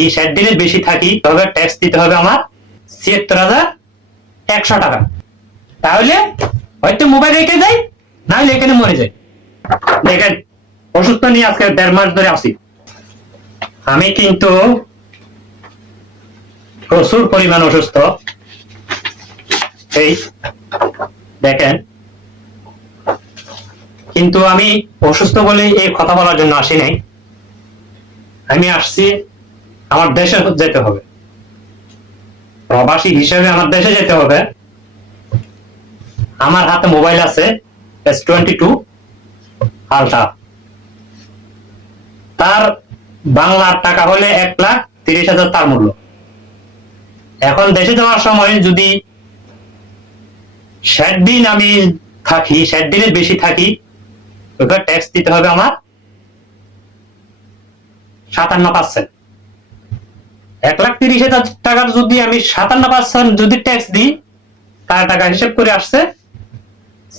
এই ষাট বেশি থাকি, তবে ট্যাক্স দিতে হবে আমার হাজার একশো টাকা। তাহলে হয়তো মোবাইল রেখে যাই এখানে মরে দেখেন তো নিয়ে আজকে দেড় মাস ধরে আসি আমি কিন্তু প্রচুর পরিমাণ অসুস্থ। এই দেখেন, কিন্তু আমি অসুস্থ বলে এই কথা বলার জন্য আসি নাই। আমি আসছি আমার দেশে যেতে হবে। প্রবাসী হিসেবে আমার দেশে যেতে হবে। আমার হাতে মোবাইল আছে এস টোয়েন্টি টু আলট্রা তার বাংলার টাকা হলে এক লাখ তিরিশ হাজার তার মূল্য। এখন দেশে যাওয়ার সময় যদি ষাট দিন আমি থাকি, ষাট দিনের বেশি থাকি ওটা ট্যাক্স দিতে হবে আমার সাতান্ন পার্সেন্ট এক লাখ তিরিশ হাজার টাকার যদি আমি সাতান্ন পার্সেন্ট যদি ট্যাক্স দিই, তার টাকা হিসেব করে আসছে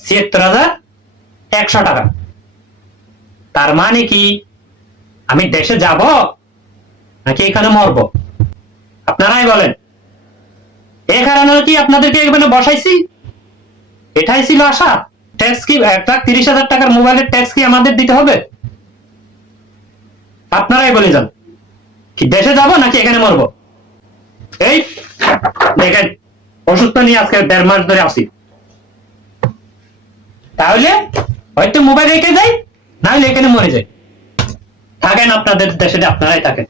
ছিয়াত্তর হাজার একশো টাকা। তার মানে কি? আমি দেশে যাব নাকি এখানে মরবো? আপনারাই বলেন। এ কারণে কি আপনাদেরকে এখানে বসাইছি? এটাই ছিল আশা। ট্যাক্স কি, এক লাখ তিরিশ হাজার টাকার মোবাইলের ট্যাক্স কি আমাদের দিতে হবে? আপনারাই বলে যান। দেশে যাব নাকি এখানে মরবো? এই, দেখেন অসুস্থ নিয়ে আজকে দেড় মাস ধরে আসি তাহলে, হয়তো মোবাইল রেখে যাই, নাহলে এখানে মরে যায় থাকেন আপনাদের দেশে, আপনারাই থাকেন।